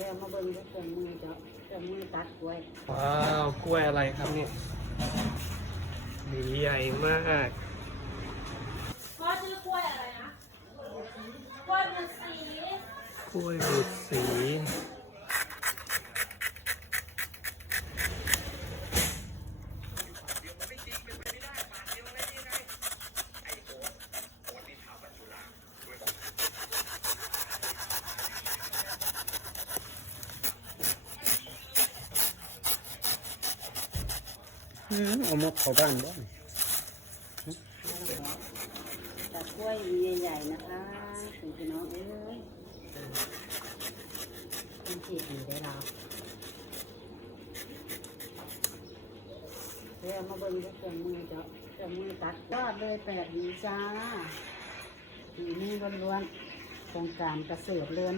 ดี๋ยวมาเบิ่งด้วยเครื่องมือเจ้าเครื่องมือตัดกล้วย ว้าวกล้วยอะไรครับเนี่ยหวีใหญ่มาก พ่อชื่อกล้วยอะไรนะกล้วยบุษี กล้วยบุษี เอามาเข้าบ้านบ้าง ตัดกล้วยใหญ่ๆนะคะคุณพี่น้องเอ้ยต้องฉีดอยู่ได้แล้วเดี๋ยวมาเบิ่งด้วยเครื่องมือเจ้าเครื่องมือตัดยอดเลย8 หวีจ้าหวีนี้ล้วนๆโครงการเกษตรเรือน